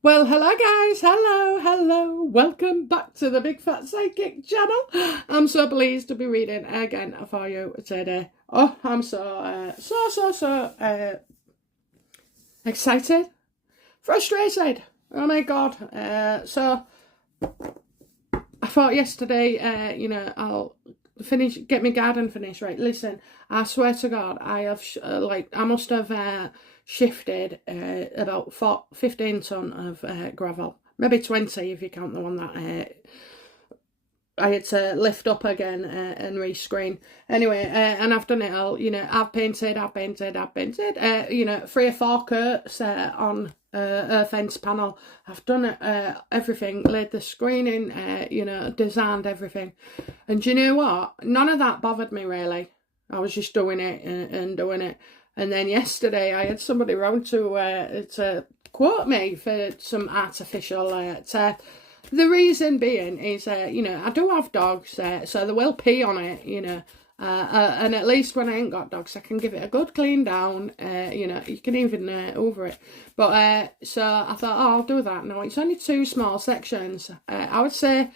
Well, hello guys, hello, welcome back to the Big Fat Psychic channel. I'm so pleased to be reading again for you today. Oh, I'm so excited, frustrated. Oh my God. So I thought yesterday, I'll get my garden finished. Right, listen, I swear to God, I have, I must have shifted about 15 ton of gravel. Maybe 20 if you count the one that I had to lift up again and rescreen. Anyway, and I've done it all. I've painted. 3 or 4 coats on a fence panel. I've done everything, laid the screening, designed everything. And do you know what? None of that bothered me really. I was just doing it and doing it. And then yesterday I had somebody round to quote me for some artificial turf. The reason being is, I do have dogs, so they will pee on it, and at least when I ain't got dogs, I can give it a good clean down, you can even over it. But, so I thought, oh, I'll do that. No, it's only 2 small sections. I would say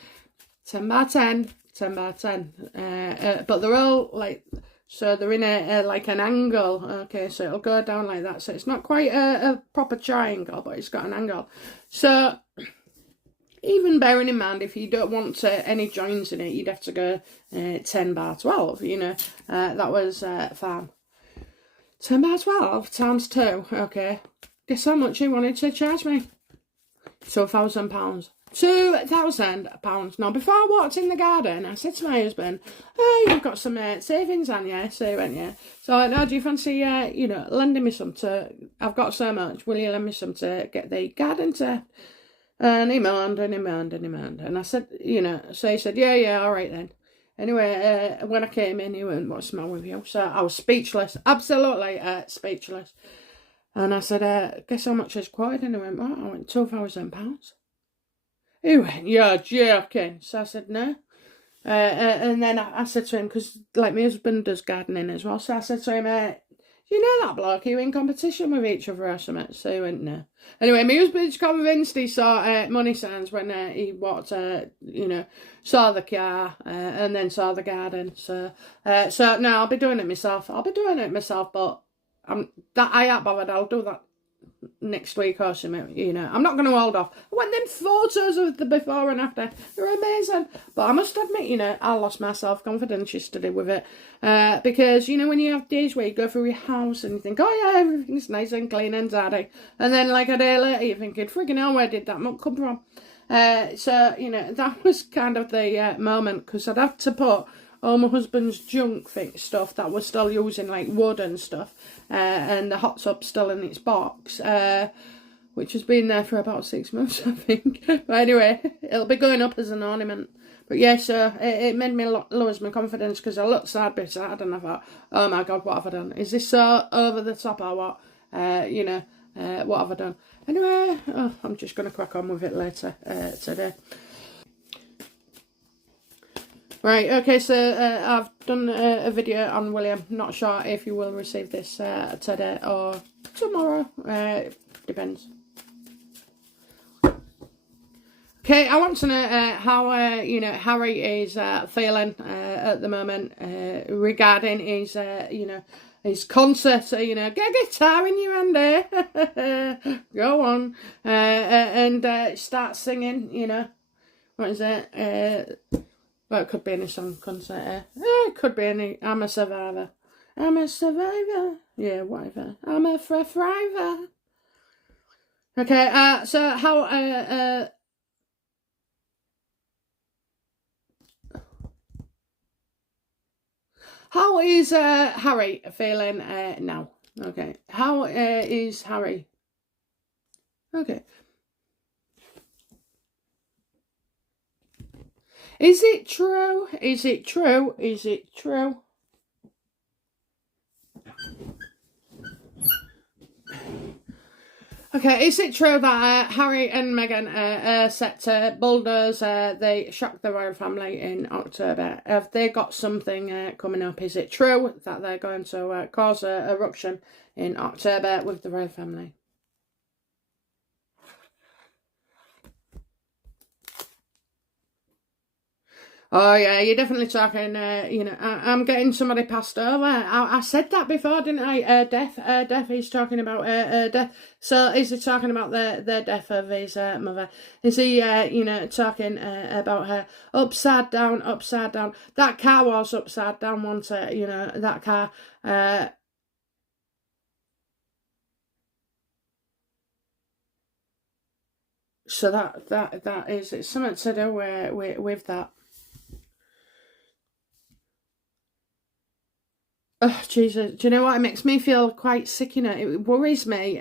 10 by 10, 10 by 10. But they're all, so they're in like an angle, okay, so it'll go down like that. So it's not quite a proper triangle, but it's got an angle. So even bearing in mind, if you don't want any joins in it, you'd have to go 10 by 12, that was fine. 10 by 12 times 2, okay. Guess how much he wanted to charge me? £2,000. £2,000. Now, before I walked in the garden, I said to my husband, oh, you've got some savings on you. So he went, yeah. So I went, do you fancy, lending me some to, I've got so much, will you lend me some to get the garden to? And he moaned. And I said, so he said, yeah, all right then. Anyway, when I came in, he went, what's the matter with you? So I was speechless, absolutely speechless. And I said, guess how much is quoted? And he went, what? I went, £2,000. He went, you're joking. So I said, no. And then I said to him, because like my husband does gardening as well, so I said to him, you know that bloke, you in competition with each other or something? So he went, no. Anyway, my husband's convinced he saw money signs when he walked, saw the car and then saw the garden. So no, I'll be doing it myself. But I ain't bothered. I'll do that next week or something, I'm not going to hold off. I want them photos of the before and after. They're amazing. But I must admit, I lost my self-confidence yesterday with it. Because, when you have days where you go through your house and you think, oh yeah, everything's nice and clean and tidy. And then like a day later you're thinking, friggin' hell, where did that muck come from? So, that was kind of the moment, because I'd have to put all my husband's junk stuff that we're still using, like wood and stuff, and the hot tub still in its box, which has been there for about 6 months, I think. But anyway, it'll be going up as an ornament. But yeah, so it made me lose my confidence, because I looked side by side and I thought, oh my God, what have I done? Is this so over the top or what? What have I done? Anyway, I'm just going to crack on with it later today. Right, okay, so I've done a video on William. Not sure if you will receive this today or tomorrow. Depends. Okay, I want to know how, Harry is feeling at the moment regarding his, his concert. Get a guitar in your hand, go on, and start singing, what is it? Well, it could be any song concert. It could be any. I'm a survivor. I'm a survivor. Yeah, whatever. I'm a thriver. Okay. So how is Harry feeling now? Okay. How is Harry? Okay. Is it true? Is it true? Is it true? Okay, is it true that Harry and Meghan are set to bulldoze? They shocked the royal family in October. Have they got something coming up? Is it true that they're going to cause a ruction in October with the royal family? Oh yeah, you're definitely talking. I'm getting somebody passed over. I said that before, didn't I? Death. He's talking about death. So is he talking about the death of his mother? Is he, talking about her upside down, upside down? That car was upside down, wasn't it? That car. So that is, it's something to do with that. Oh, Jesus. Do you know what? It makes me feel quite sick, It worries me,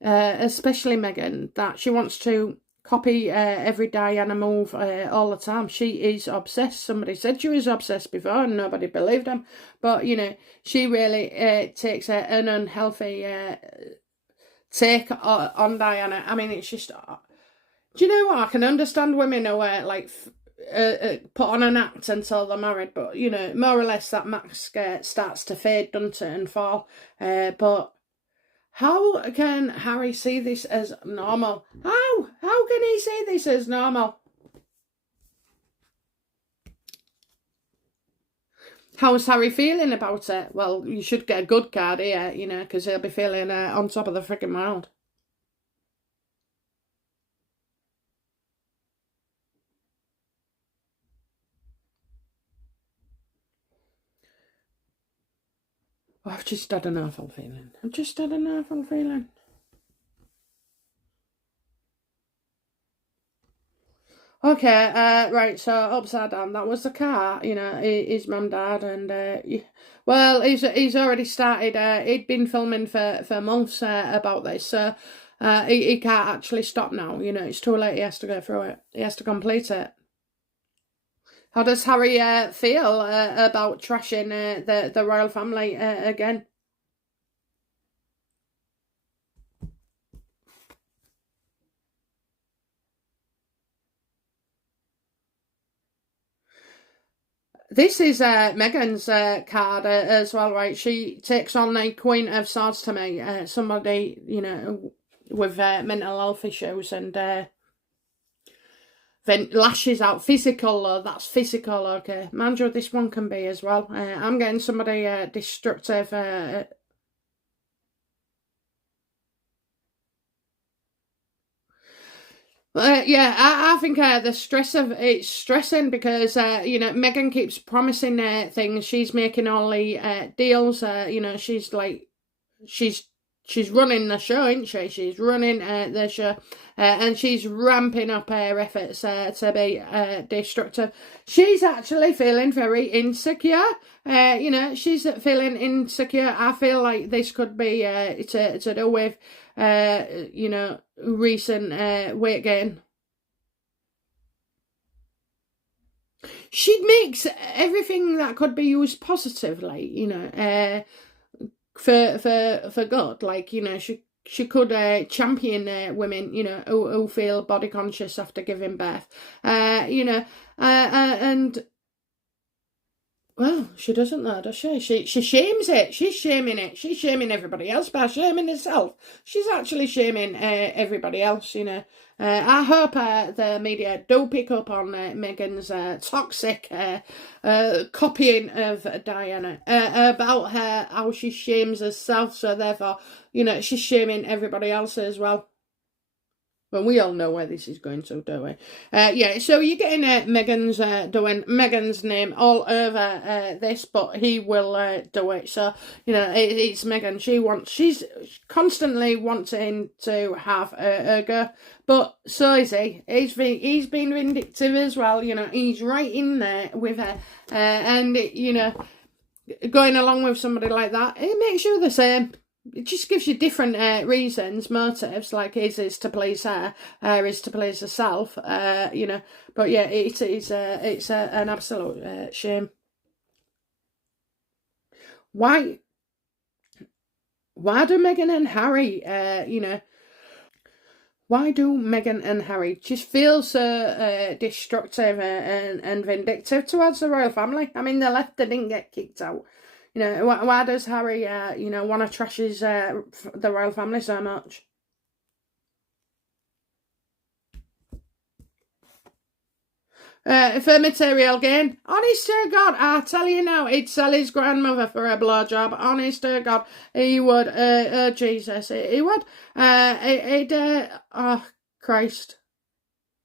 especially Meghan, that she wants to copy every Diana move all the time. She is obsessed. Somebody said she was obsessed before and nobody believed them. But, she really takes an unhealthy take on Diana. I mean, it's just... do you know what? I can understand women who are like put on an act until they're married, but more or less that mask starts to fade, doesn't it, and fall. But how can Harry see this as normal? How can he see this as normal? How's Harry feeling about it? Well, you should get a good card here, because he'll be feeling on top of the freaking world. Oh, I've just had an awful feeling. I've just had an awful feeling. Okay, right, so upside down, that was the car, his mum, dad, and, well, he's already started, he'd been filming for months about this, so he can't actually stop now, it's too late, he has to go through it, he has to complete it. How does Harry feel about trashing the royal family again? This is Meghan's card as well, right? She takes on the Queen of Swords to me. Somebody, with mental health issues and then lashes out. Physical, that's physical, okay. Mind you, this one can be as well. I'm getting somebody destructive. Yeah, I think the stress of it's stressing because Meghan keeps promising things. She's making all the deals. She's like she's she's running the show, isn't she? She's running the show, and she's ramping up her efforts to be destructive. She's actually feeling very insecure. She's feeling insecure. I feel like this could be to do with recent weight gain. She makes everything that could be used positively, for good. Like, she could champion women, who feel body conscious after giving birth. And well, she doesn't though, does she? She shames it. She's shaming it. She's shaming everybody else by shaming herself. She's actually shaming everybody else, I hope the media do pick up on Meghan's toxic copying of Diana about her, how she shames herself, so therefore, she's shaming everybody else as well. Well, we all know where this is going to, don't we? Yeah, so you're getting Meghan's doing Meghan's name all over this, but he will do it. So it's Meghan. She's constantly wanting to have a go, but so is he. He's been vindictive as well. He's right in there with her, and going along with somebody like that, it makes you the same. It just gives you different reasons, motives, like his is to please her, her is to please herself, But yeah, it's an absolute shame. Why do Meghan and Harry, why do Meghan and Harry just feel so destructive and vindictive towards the royal family? I mean, they left, they didn't get kicked out. Why does Harry, want to trash the royal family so much? for material gain. Honest to God, I tell you now, he'd sell his grandmother for a blowjob. Honest to God, he would. Jesus, he would. Oh, Christ.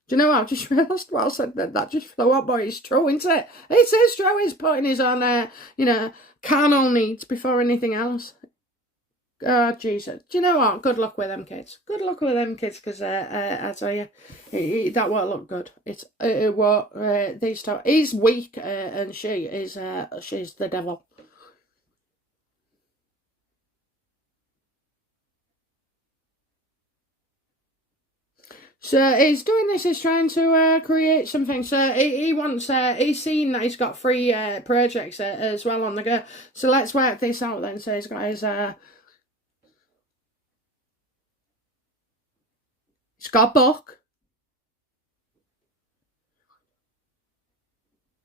Do you know what? I've just realised what I said then. That just flew up, but it's true, isn't it? It is true. He's putting his own, carnal needs before anything else. Oh, Jesus. Do you know what? Good luck with them kids. Good luck with them kids, because I tell you, that won't look good. It won't. He's weak, and she's the devil. So he's doing this, he's trying to create something. So he wants, he's seen that he's got 3 projects as well on the go. So let's work this out then. So he's got his, he's got a book.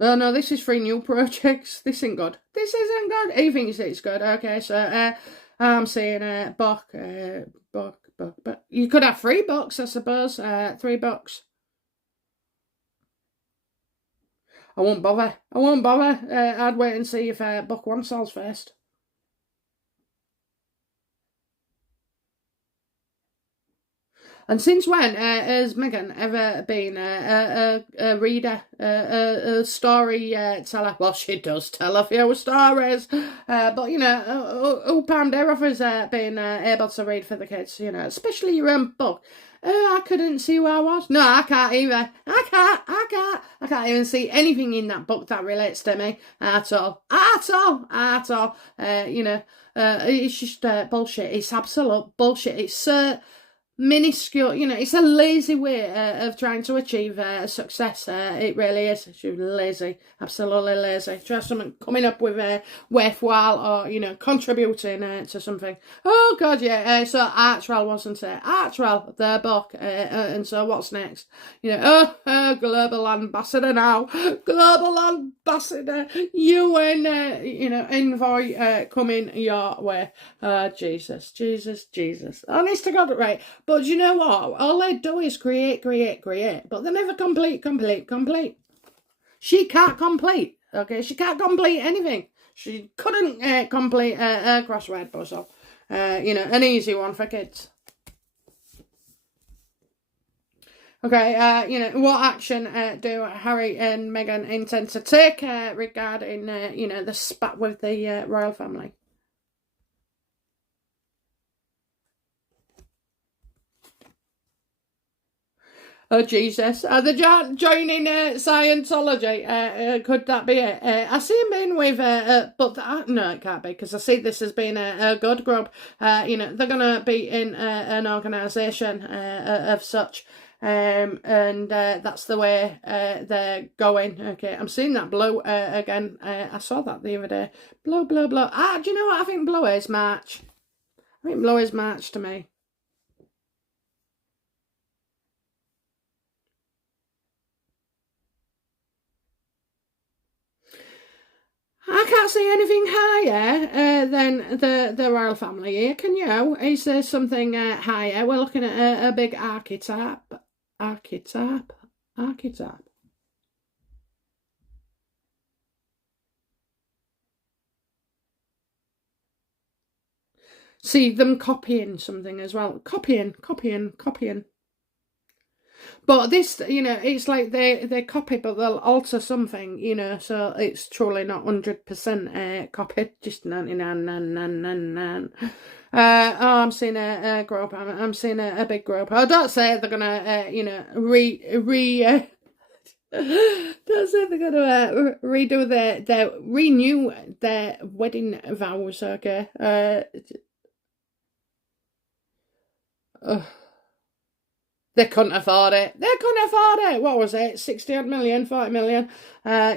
Oh no, this is 3 new projects. This isn't good. This isn't good. He thinks it's good. Okay, so I'm saying book. But you could have 3 books, I suppose. 3 books. I won't bother. I'd wait and see if book 1 sells first. And since when has Meghan ever been a reader, a story teller? Well, she does tell a few stories, but who palmed her off as being able to read for the kids, especially your own book. I couldn't see who I was. No, I can't either. I can't even see anything in that book that relates to me at all. It's just bullshit. It's absolute bullshit. It's minuscule, it's a lazy way of trying to achieve success. It really is. She's lazy, absolutely lazy. Try something coming up with worthwhile or contributing to something. Oh God, yeah. So Archwell, wasn't it? Archwell, their book, and so what's next? Global ambassador now, global ambassador, UN, envoy coming your way. Jesus. Honest to God, right? But you know what? All they do is create, but they never complete. She can't complete, okay? She can't complete anything. She couldn't complete a crossword puzzle. An easy one for kids. Okay, what action do Harry and Meghan intend to take regarding, the spat with the royal family? Oh, Jesus. Are they joining Scientology? Could that be it? I see him being with, no, it can't be, because I see this as being a good group. They're going to be in an organisation of such. And that's the way they're going. Okay, I'm seeing that blue again. I saw that the other day. Blue. Do you know what? I think blue is March. I think blue is March to me. I can't see anything higher than the royal family here, can you? Is there something higher? We're looking at a big archetype. See them copying something as well. Copying. But this, it's like they copy, but they'll alter something, so it's truly not 100% copied, just 99. I'm seeing a group. I'm seeing a big group. I don't say they're gonna, don't say they're gonna renew their wedding vows. Okay. They couldn't afford it. What was it? 60 million, 40 million. No. I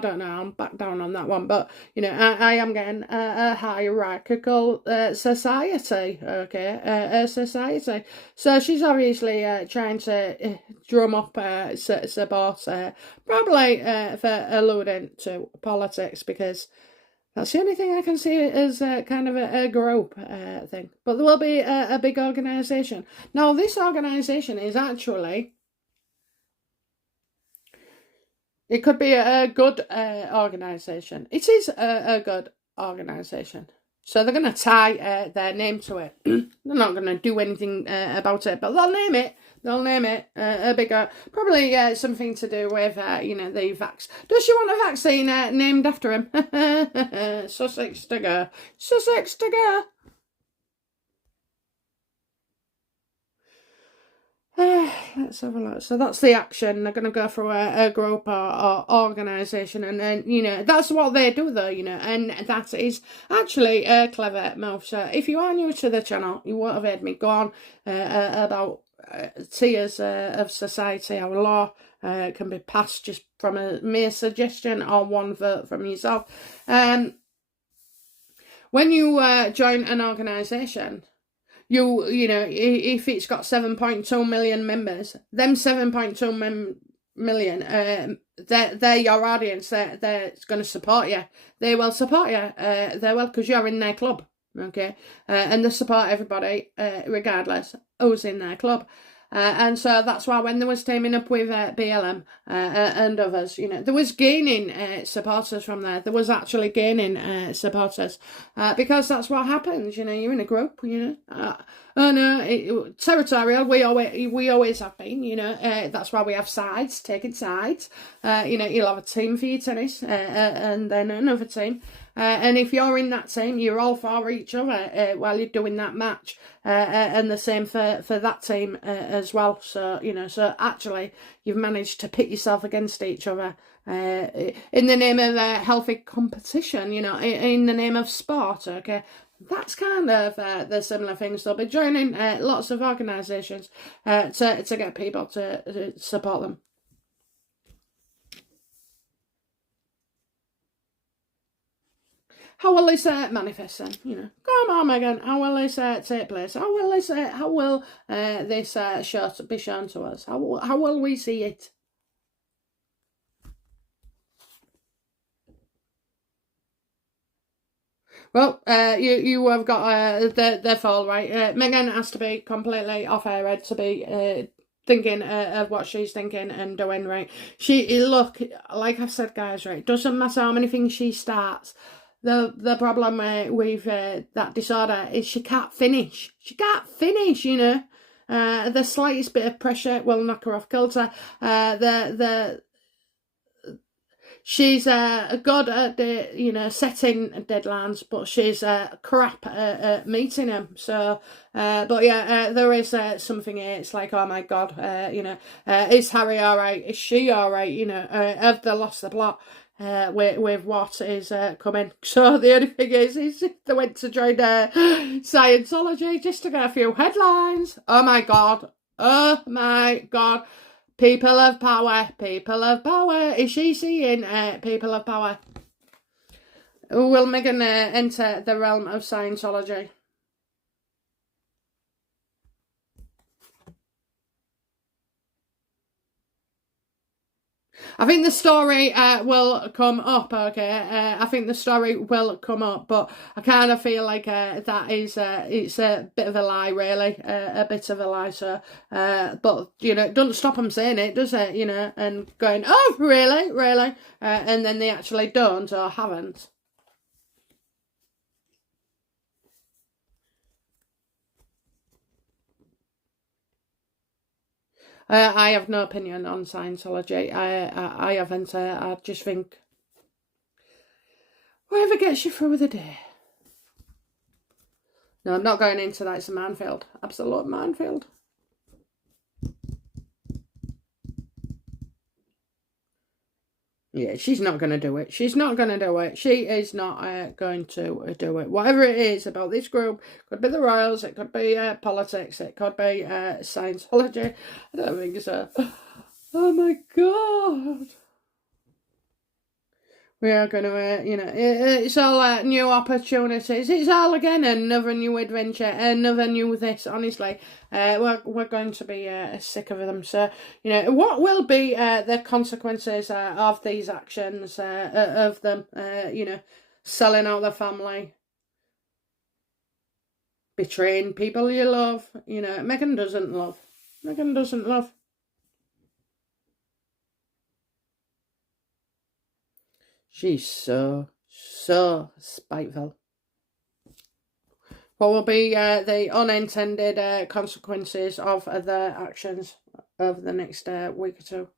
don't know. I'm back down on that one. But, I am getting a hierarchical society. Okay. A society. So she's obviously trying to drum up support, probably for alluding to politics, because that's the only thing I can see as kind of a group thing. But there will be a big organisation. Now, this organisation is actually It could be a good organisation. It is a good organisation. So they're going to tie their name to it. They're not going to do anything about it, but they'll name it. They'll name it a bigger, probably something to do with, the vax. Does she want a vaccine named after him? Sussex to go. Sussex to go. Let's have a look. So that's the action. They're going to go through a group or organisation, and then, that's what they do, though, and that is actually a clever move. So if you are new to the channel, you won't have heard me go on about tiers of society, how law can be passed just from a mere suggestion or one vote from yourself. When you join an organisation, if it's got 7.2 million members, them 7.2 million, they're your audience. They're going to support you. They will support you. They will, because you're in their club, okay? And they support everybody, regardless who's in their club. And so that's why when there was teaming up with BLM and others, there was gaining supporters from there. There was actually gaining supporters because that's what happens. You're in a group. Territorial. We always have been. That's why we have sides, taking sides. You'll have a team for your tennis, and then another team. And if you're in that team, you're all for each other while you're doing that match. And the same for that team as well. So, so actually you've managed to pit yourself against each other in the name of healthy competition, in the name of sport, okay? That's kind of the similar things. They'll be joining lots of organisations to get people to support them. How will this manifest then? Come on, Meghan. How will this take place? How will this be shown to us? How will we see it? Well, you have got the fall, right? Meghan has to be completely off her head to be thinking of what she's thinking and doing, right? Look, like I've said, guys, right? Doesn't matter how many things she starts. The problem with that disorder is she can't finish. She can't finish, the slightest bit of pressure will knock her off kilter. She's good at setting deadlines, but she's crap at meeting them. So, but yeah, there is something here. It's like, oh my God, is Harry all right? Is she all right? Have they lost the plot? With what is coming. So the only thing is they went to join Scientology just to get a few headlines. Oh my God. Oh my God. People of power. People of power. Is she seeing people of power? Will Meghan enter the realm of Scientology? I think the story will come up, okay? I think the story will come up, but I kind of feel like that is, it's a bit of a lie, really, a bit of a lie, so, but, it doesn't stop them saying it, does it, and going, oh, really, really, and then they actually don't or haven't. I have no opinion on Scientology. I haven't. I just think whatever gets you through the day. No, I'm not going into that. It's a minefield. Absolute minefield. Yeah, she's not going to do it. She's not going to do it. She is not going to do it. Whatever it is about this group, could be the royals, it could be politics, it could be Scientology. I don't think so. Oh my God. We are going to, it's all new opportunities. It's all again another new adventure, another new this. Honestly, we're going to be sick of them. So, what will be the consequences of these actions, of them, selling out the family, betraying people you love? Meghan doesn't love. Meghan doesn't love. She's so spiteful. What will be the unintended consequences of their actions over the next week or two?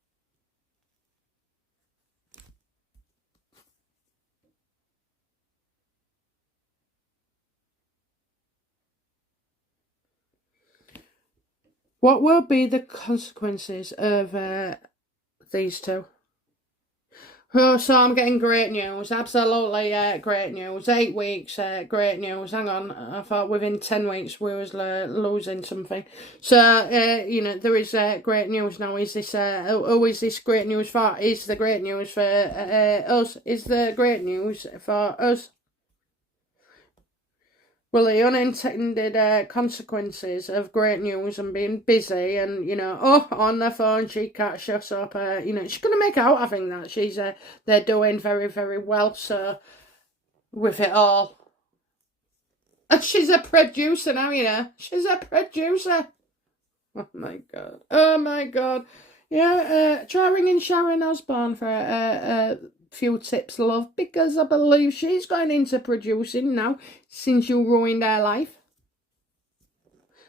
What will be the consequences of these two? Oh, so I'm getting great news. Absolutely great news. 8 weeks, great news. Hang on, I thought within 10 weeks we was losing something. So, there is great news now. Is this, who is this great news for? Is the great news for us? Is the great news for us? Well, the unintended consequences of great news and being busy and, on the phone, she can't shut up. She's going to make out, I think, that they're doing very, very well, so, with it all. And she's a producer now, She's a producer. Oh, my God. Oh, my God. Yeah, try ringing Sharon Osbourne for a few tips, love, because I believe she's going into producing now since you ruined her life.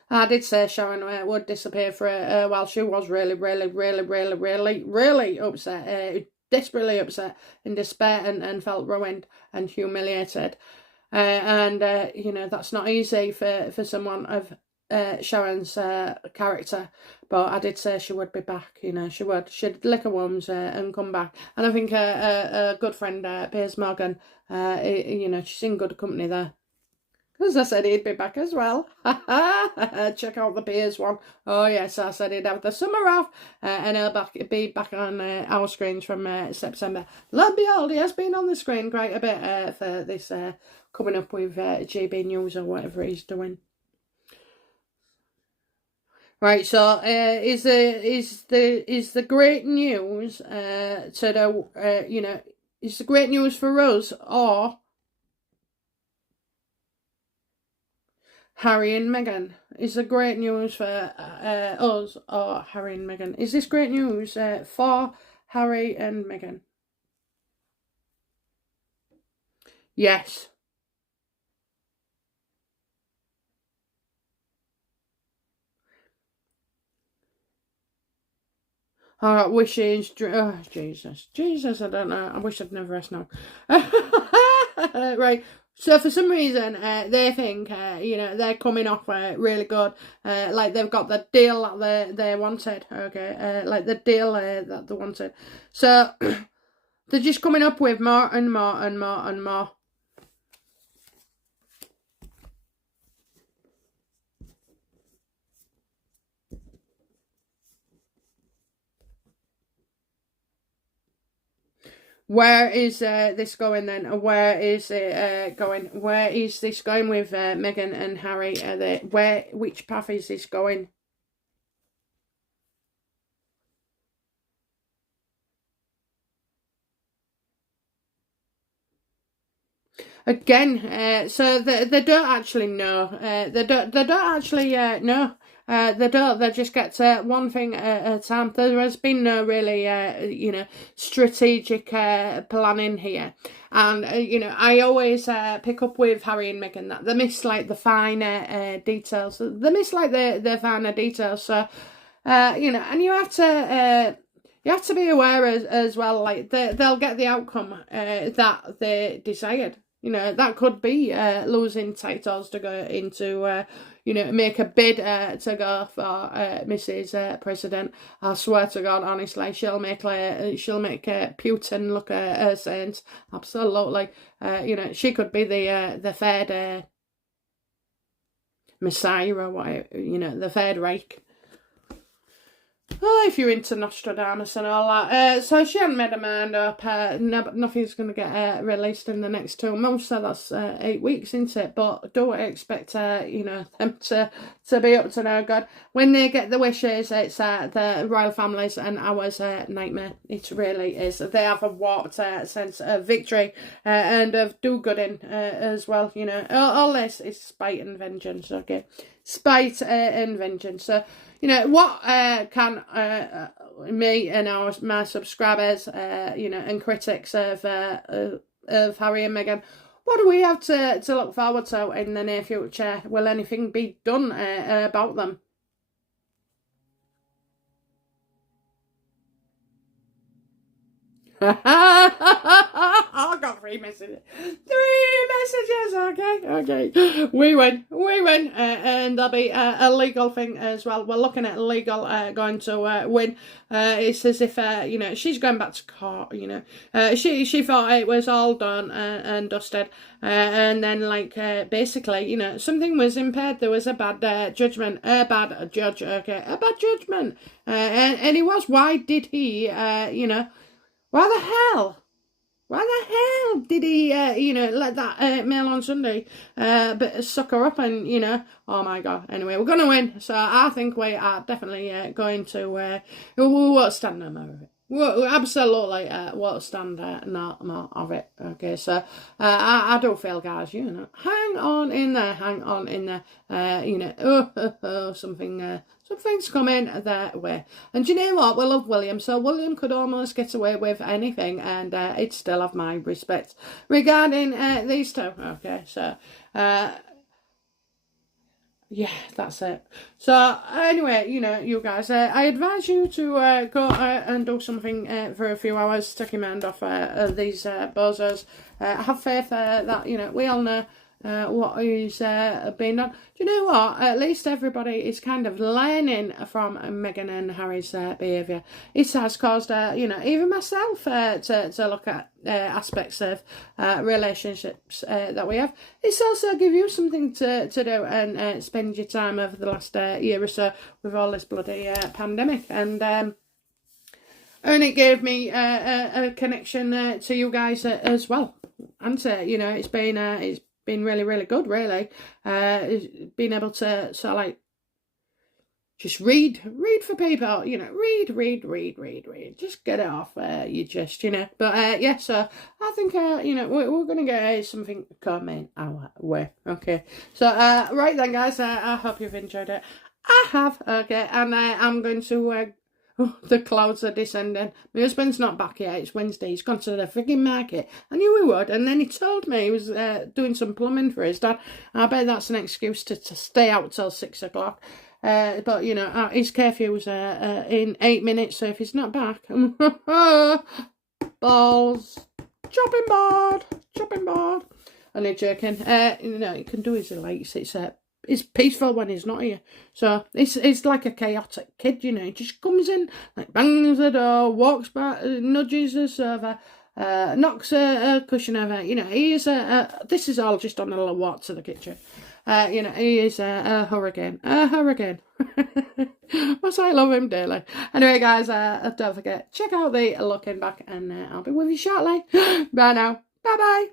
I did say Sharon would disappear for a while. She was really, really, really, really, really, really upset, desperately upset, in despair, and felt ruined and humiliated. That's not easy for someone of Sharon's character, but I did say she would be back. She would. She'd lick her wounds and come back. And I think a good friend, Piers Morgan, she's in good company there. As I said, he'd be back as well. Check out the Piers one. Oh yes, I said he'd have the summer off, and he'll be back on our screens from September. Lo and behold, he has been on the screen quite a bit for this coming up with GB News or whatever he's doing. Right, so is the great news is the great news for us or Harry and Meghan? Is the great news for us or Harry and Meghan? Is this great news for Harry and Meghan? Yes. Oh, wishes. Oh, Jesus, I don't know. I wish I'd never asked now. Right. So for some reason, they think, they're coming off really good. Like they've got the deal that they wanted. Okay. Like the deal that they wanted. So they're just coming up with more and more and more and more. Where is this going then? Where is it going? Where is this going with Meghan and Harry? Which path is this going? Again, so they don't actually know. They don't actually know. They don't. They just get one thing at a time. There has been no really, strategic planning here. And, I always pick up with Harry and Meghan that they miss, like, the finer details. They miss, like, the finer details. So, and you have to be aware as well, like, they'll get the outcome that they desired. That could be losing titles to go into, make a bid to go for Mrs. President. I swear to God, honestly, she'll make Putin look a saint. Absolutely. She could be the third Messiah or whatever, the third Reich. Oh, if you're into Nostradamus and all that. So she hadn't made her mind up. Nothing's going to get released in the next 2 months, so that's 8 weeks into it. But don't expect, them to be up to no good. When they get the wishes, it's the royal families and ours nightmare. It really is. They have a warped sense of victory and of do-gooding as well. All this is spite and vengeance, okay? Spite and vengeance. So, what me and my subscribers, and critics of Harry and Meghan, what do we have to look forward to in the near future? Will anything be done about them? I got 3 messages. 3 messages. Okay. We win. And there'll be a legal thing as well. We're looking at legal going to win. It's as if she's going back to court. She thought it was all done and dusted, and then basically something was impaired. There was a bad judgment. A bad judge. Okay, a bad judgment. And he was. Why did he? Why the hell did he, let that Mail on Sunday but suck her up and, oh my God. Anyway, we're going to win. So I think we are definitely going to, we won't stand no more of it. We absolutely won't stand no more of it. Okay, so I do feel, guys, hang on in there. Something's coming their way. And do you know what? We love William. So William could almost get away with anything, and he'd still have my respect regarding these two. Okay, so yeah, that's it. So anyway, you guys, I advise you to go and do something for a few hours, take your mind off these bozos. Have faith that we all know what is being done. Do you know what? At least everybody is kind of learning from Meghan and Harry's behaviour. It has caused, even myself to look at aspects of relationships that we have. It's also give you something to do and spend your time over the last year or so with all this bloody pandemic. And it gave me a connection to you guys as well. And it's been really, really good, really. Being able to sort of just read for people, read. Just get it off your chest, But yeah, so I think, we're going to get something coming our way. Okay. So, right then, guys, I hope you've enjoyed it. I have, okay, and I'm going to the clouds are descending. My husband's not back yet. It's Wednesday. He's gone to the frigging market. I knew he would. And then he told me he was doing some plumbing for his dad. I bet that's an excuse to stay out till 6 o'clock. But, his curfew's in 8 minutes. So if he's not back, balls, chopping board. And he's joking. He can do as he likes. It's peaceful when he's not here. So it's like a chaotic kid, He just comes in, bangs the door, walks back, nudges the sofa, knocks a cushion over. He is this is all just on a little walk to the kitchen. He is a hurricane. But I love him dearly. Anyway, guys, don't forget, check out the looking back, and I'll be with you shortly. Bye now. Bye-bye.